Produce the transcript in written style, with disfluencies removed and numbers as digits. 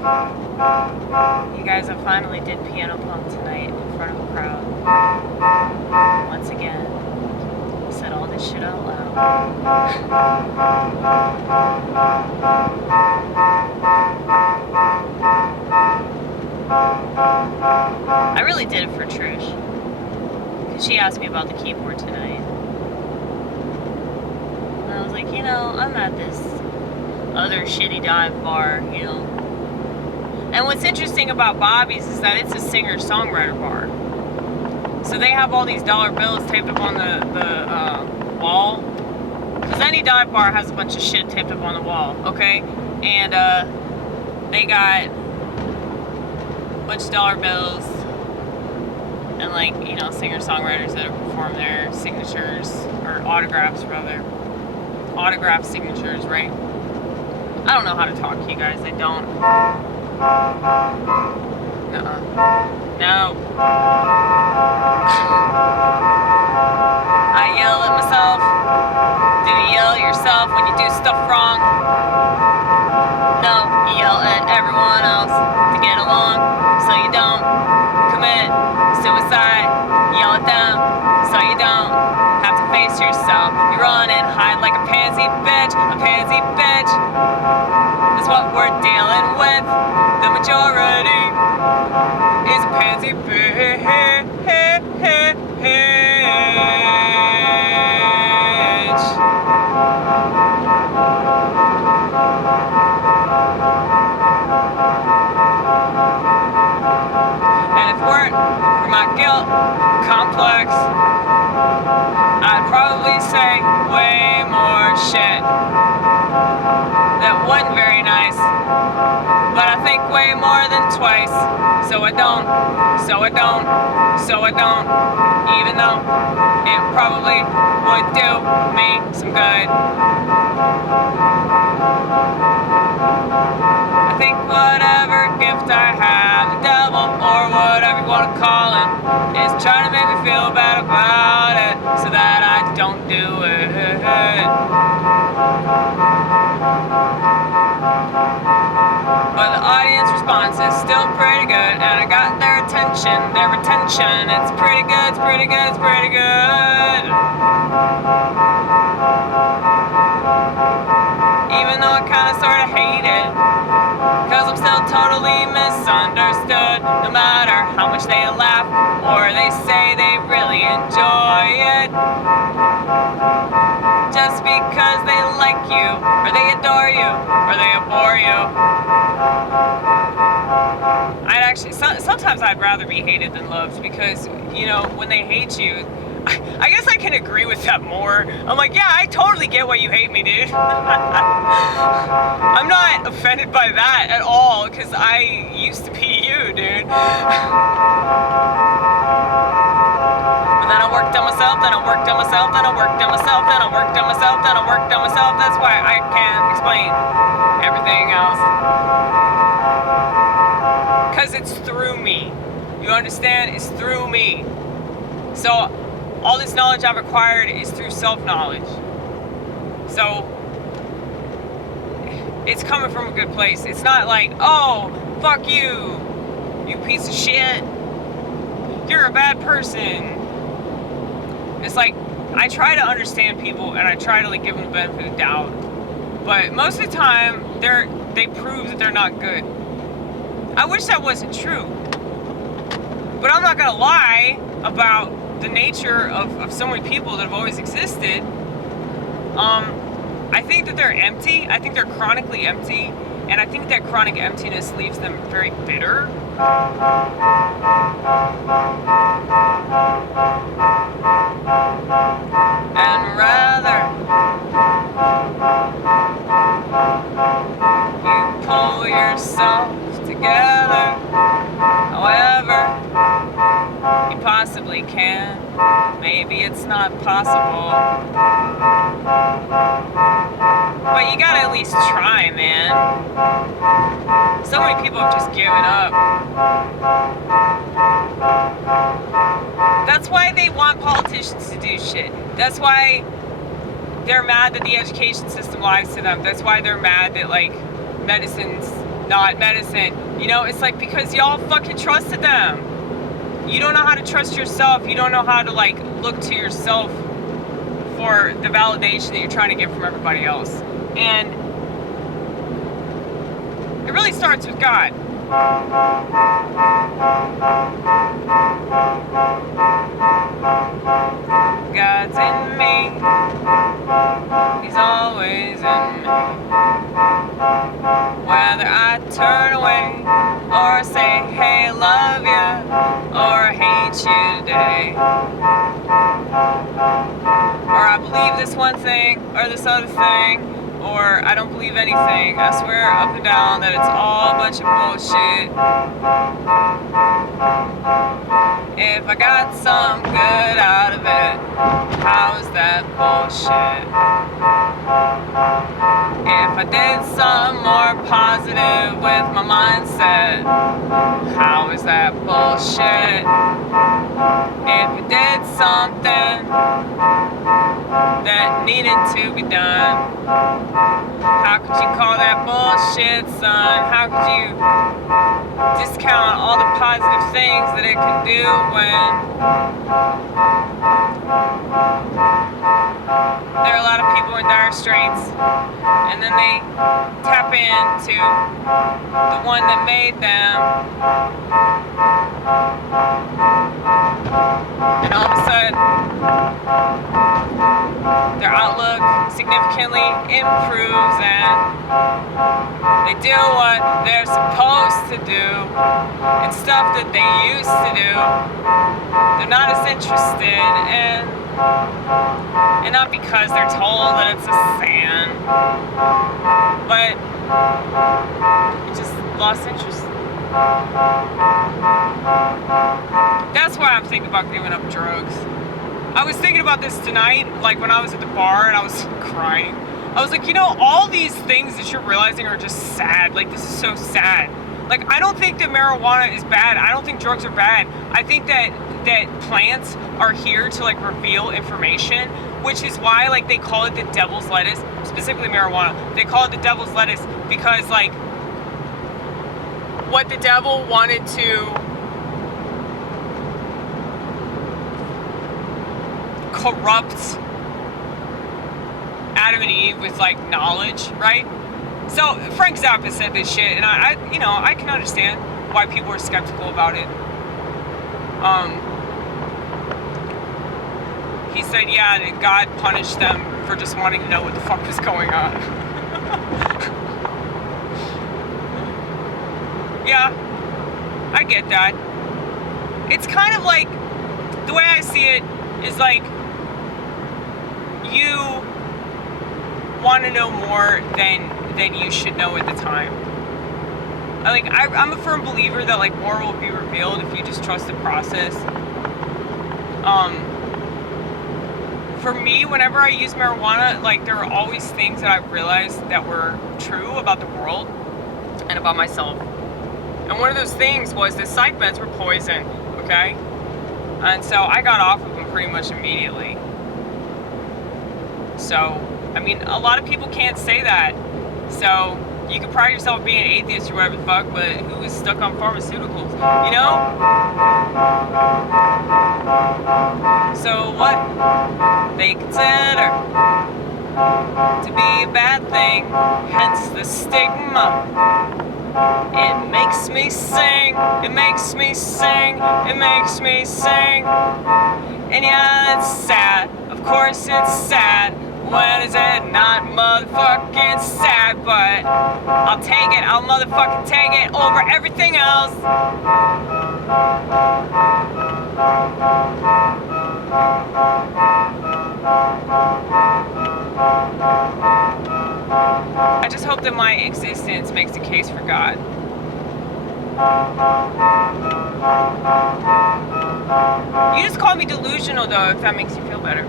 You guys, I finally did piano punk tonight in front of a crowd. Once again, said all this shit out loud. I really did it for Trish, because she asked me about the keyboard tonight. And I was like, you know, I'm at this other shitty dive bar, you know. And what's interesting about Bobby's is that it's a singer-songwriter bar. So they have all these dollar bills taped up on the wall. Because any dive bar has a bunch of shit taped up on the wall, okay? And they got a bunch of dollar bills and, like, you know, singer-songwriters that have performed their signatures, or autographs rather. Autograph signatures, right? I don't know how to talk to you guys, I don't. No. I yell at myself. Do you yell at yourself when you do stuff wrong? No, you yell at everyone else to get along, so you don't commit suicide. Yell at them, so you don't have to face yourself. You run and hide like a pansy bitch, a pansy bitch. That's what we're dealing with. The majority is a pansy bitch. And if it weren't for my guilt complex, I'd probably say way more shit that wasn't very nice. But I think way more than twice. So I don't, even though it probably would do me some good. I think whatever gift I have, the devil or whatever you want to call him, is trying to make me feel bad about it so that I don't do it. But the audience response is still pretty good, and I got their attention, their retention. It's pretty good, it's pretty good, it's pretty good. Even though I kinda sorta hate it, cause I'm still totally misunderstood. No matter how much they laugh, or they say they really enjoy it. Just because they like you, or they adore you, or they abhor you. Sometimes I'd rather be hated than loved, because, you know, when they hate you, I guess I can agree with that more. I'm like, yeah, I totally get why you hate me, dude. I'm not offended by that at all, because I used to be you, dude. But then I worked on myself, then I worked on myself, then I worked on myself, then I worked on myself, then I worked on myself. That's why I can't explain everything else. Because it's through me. You understand? It's through me. So all this knowledge I've acquired is through self-knowledge. So it's coming from a good place. It's not like, oh, fuck you, you piece of shit. You're a bad person. It's like, I try to understand people and I try to, like, give them the benefit of the doubt. But most of the time, they prove that they're not good. I wish that wasn't true. But I'm not gonna lie about the nature of so many people that have always existed. I think that they're empty. I think they're chronically empty. And I think that chronic emptiness leaves them very bitter. And rather you pull yourself together, however you possibly can. Maybe it's not possible, but you gotta at least try, man. So many people have just given up. That's why they want politicians to do shit. That's why they're mad that the education system lies to them. That's why they're mad that, like, medicine's not medicine. You know, it's like because y'all fucking trusted them. You don't know how to trust yourself. You don't know how to like look to yourself for the validation that you're trying to get from everybody else. And it really starts with God. God's in me. He's always in me. Whether I turn away or say, hey, I love you, or I hate you today, or I believe this one thing or this other thing, or I don't believe anything. I swear up and down that it's all a bunch of bullshit. If I got some good out of it, how is that bullshit? If I did some more positive with my mindset, how is that bullshit? If you did something that needed to be done, how could you call that bullshit, son? How could you discount all the positive things that it can do when there are a lot of people in dire straits, and then they tap into the one that made them, and all of a sudden their outlook significantly improves and they do what they're supposed to do and stuff that they used to do they're not as interested in, and not because they're told that it's a sin, but it just lost interest. That's why I'm thinking about giving up drugs. I was thinking about this tonight, like when I was at the bar and I was crying. I was like, you know, all these things that you're realizing are just sad. Like, this is so sad. Like, I don't think that marijuana is bad. I don't think drugs are bad. I think that plants are here to like reveal information, which is why like they call it the devil's lettuce, specifically marijuana. They call it the devil's lettuce because like what the devil wanted to corrupt Adam and Eve with like knowledge, right? So Frank Zappa said this shit, and I can understand why people are skeptical about it. He said, yeah, that God punished them for just wanting to know what the fuck was going on. Yeah, I get that. It's kind of like, the way I see it is like, you want to know more than you should know at the time. I'm a firm believer that like more will be revealed if you just trust the process. For me, whenever I use marijuana, like there are always things that I've realized that were true about the world and about myself. And one of those things was that psych meds were poison, okay? And so I got off of them pretty much immediately. So, I mean, a lot of people can't say that. So, you can pride yourself being an atheist or whatever the fuck, but who is stuck on pharmaceuticals, you know? So what they consider to be a bad thing, hence the stigma. It makes me sing, it makes me sing, it makes me sing. And yeah, it's sad, of course it's sad. When is it not motherfucking sad? But I'll take it, I'll motherfucking take it over everything else. I just hope that my existence makes a case for God. You just call me delusional though, if that makes you feel better.